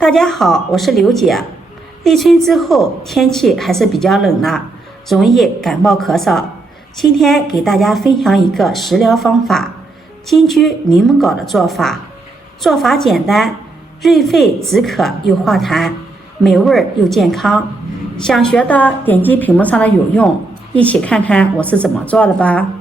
大家好，我是刘姐。立春之后天气还是比较冷的，容易感冒咳嗽。今天给大家分享一个食疗方法——金桔柠檬膏的做法。做法简单，润肺止咳又化痰，美味又健康。想学的点击屏幕上的有用，一起看看我是怎么做的吧。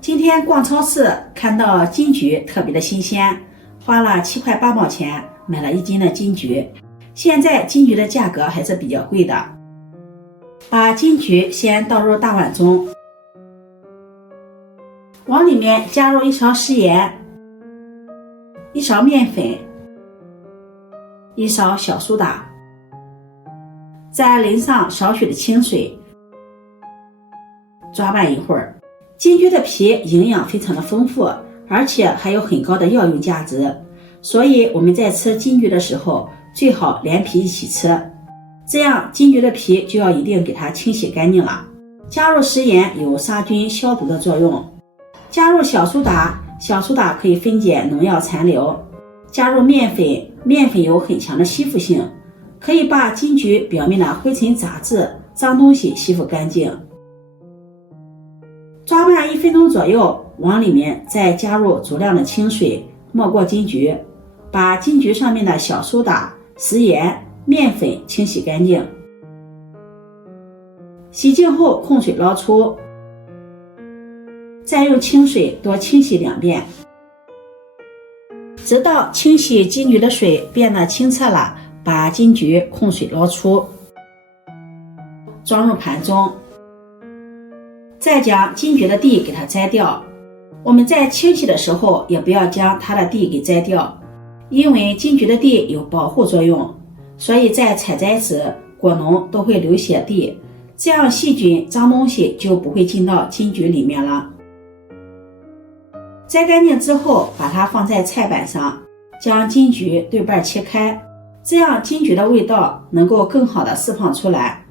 今天逛超市看到金桔特别的新鲜，花了7块8毛钱买了1斤的金桔。现在金桔的价格还是比较贵的。把金桔先倒入大碗中，往里面加入1勺食盐、1勺面粉、1勺小苏打，再淋上少许的清水，抓拌一会儿。金桔的皮营养非常的丰富，而且还有很高的药用价值，所以我们在吃金桔的时候最好连皮一起吃，这样金桔的皮就要一定给它清洗干净了。加入食盐有杀菌消毒的作用，加入小苏打，小苏打可以分解农药残留，加入面粉，面粉有很强的吸附性，可以把金桔表面的灰尘杂质、脏东西吸附干净。抓拌1分钟左右，往里面再加入足量的清水，没过金桔，把金桔上面的小苏打、食盐、面粉清洗干净。洗净后控水捞出，再用清水多清洗2遍，直到清洗金桔的水变得清澈了，把金桔控水捞出，装入盘中。再将金桔的蒂给它摘掉，我们在清洗的时候也不要将它的蒂给摘掉，因为金桔的蒂有保护作用，所以在采摘时果农都会留些蒂，这样细菌、脏东西就不会进到金桔里面了。摘干净之后，把它放在菜板上，将金桔对半切开，这样金桔的味道能够更好的释放出来。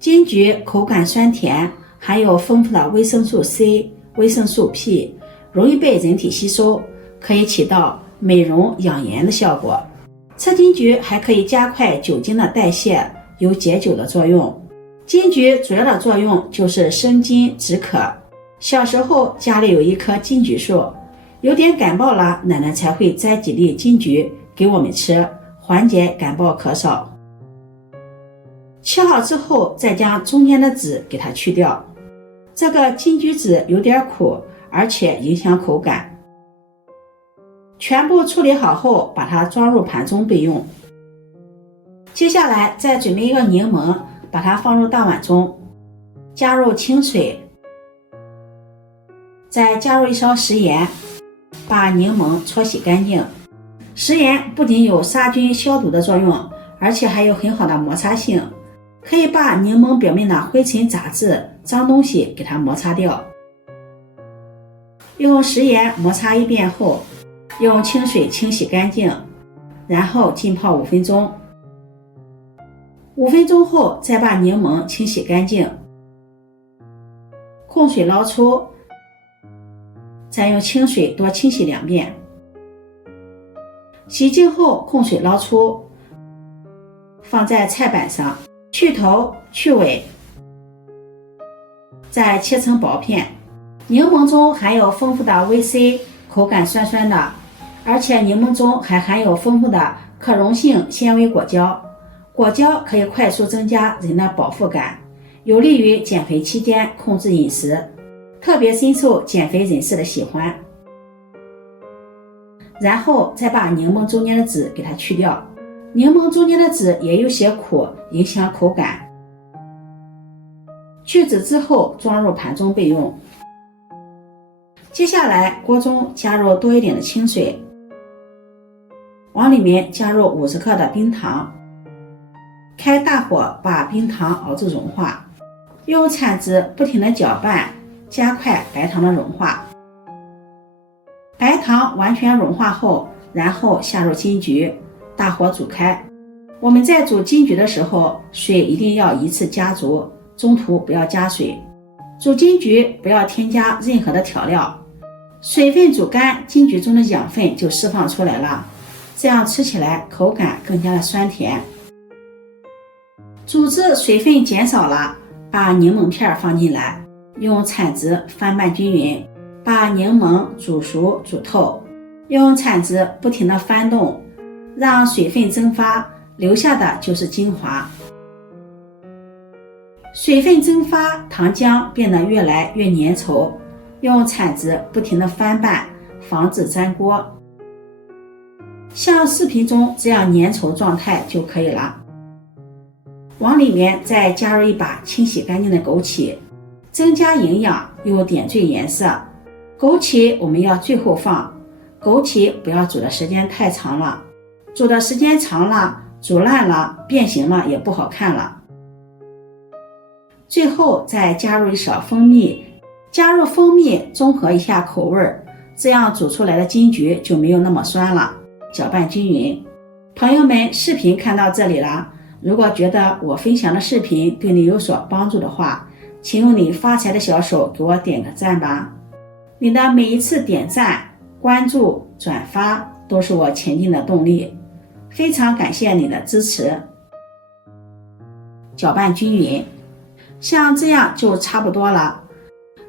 金桔口感酸甜，含有丰富的维生素 C、维生素 P， 容易被人体吸收，可以起到美容养颜的效果。吃金桔还可以加快酒精的代谢，有解酒的作用。金桔主要的作用就是生津止渴。小时候家里有一棵金桔树，有点感冒了，奶奶才会摘几粒金桔给我们吃，缓解感冒咳嗽。切好之后，再将中间的籽给它去掉。这个金桔籽有点苦，而且影响口感。全部处理好后，把它装入盘中备用。接下来再准备一个柠檬，把它放入大碗中，加入清水，再加入1勺食盐，把柠檬搓洗干净。食盐不仅有杀菌消毒的作用，而且还有很好的摩擦性，可以把柠檬表面的灰尘杂质、脏东西给它摩擦掉。用食盐摩擦1遍后，用清水清洗干净，然后浸泡5分钟。5分钟后再把柠檬清洗干净，控水捞出，再用清水多清洗2遍。洗净后控水捞出，放在菜板上，去头去尾，再切成薄片。柠檬中含有丰富的维 C， 口感酸酸的，而且柠檬中还含有丰富的可溶性纤维果胶，果胶可以快速增加人的饱腹感，有利于减肥期间控制饮食，特别深受减肥人士的喜欢。然后再把柠檬中间的籽给它去掉，柠檬中间的籽也有些苦，影响口感。去籽之后装入盘中备用。接下来锅中加入多一点的清水，往里面加入50克的冰糖，开大火把冰糖熬至融化，用铲子不停地搅拌，加快白糖的融化。白糖完全融化后，然后下入金桔，大火煮开。我们在煮金桔的时候，水一定要一次加足，中途不要加水。煮金桔不要添加任何的调料，水分煮干，金桔中的养分就释放出来了。这样吃起来口感更加的酸甜。煮至水分减少了，把柠檬片放进来，用铲子翻拌均匀，把柠檬煮熟煮透，用铲子不停地翻动，让水分蒸发，留下的就是精华。水分蒸发，糖浆变得越来越粘稠，用铲子不停地翻拌，防止粘锅。像视频中这样粘稠状态就可以了。往里面再加入一把清洗干净的枸杞，增加营养又点缀颜色。枸杞我们要最后放，枸杞不要煮的时间太长了，煮的时间长了，煮烂了，变形了也不好看了。最后再加入一勺蜂蜜，加入蜂蜜中和一下口味，这样煮出来的金桔就没有那么酸了。搅拌均匀。朋友们，视频看到这里了，如果觉得我分享的视频对你有所帮助的话，请用你发财的小手给我点个赞吧。你的每一次点赞、关注、转发都是我前进的动力，非常感谢你的支持。搅拌均匀，像这样就差不多了。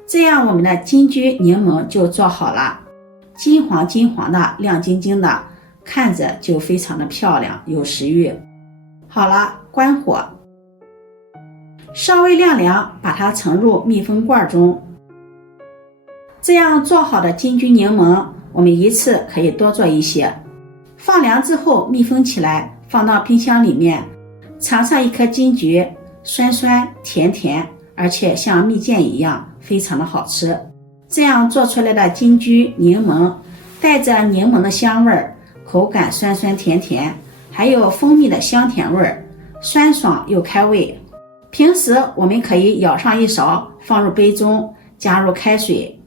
这样我们的金桔柠檬就做好了，金黄金黄的，亮晶晶的，看着就非常的漂亮，有食欲。好了，关火，稍微晾凉，把它盛入密封罐中。这样做好的金桔柠檬，我们一次可以多做一些。放凉之后密封起来，放到冰箱里面，尝上一颗金桔，酸酸甜甜，而且像蜜饯一样，非常的好吃。这样做出来的金桔柠檬，带着柠檬的香味儿，口感酸酸甜甜，还有蜂蜜的香甜味儿，酸爽又开胃。平时我们可以舀上一勺，放入杯中，加入开水，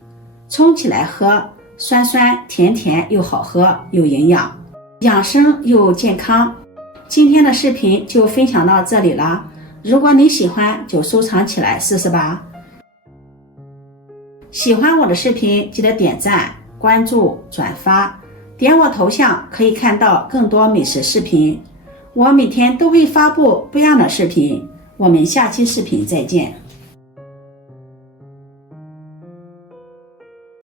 冲起来喝，酸酸甜甜又好喝又营养，养生又健康。今天的视频就分享到这里了，如果你喜欢就收藏起来试试吧。喜欢我的视频记得点赞、关注、转发，点我头像可以看到更多美食视频。我每天都会发布不一样的视频，我们下期视频再见。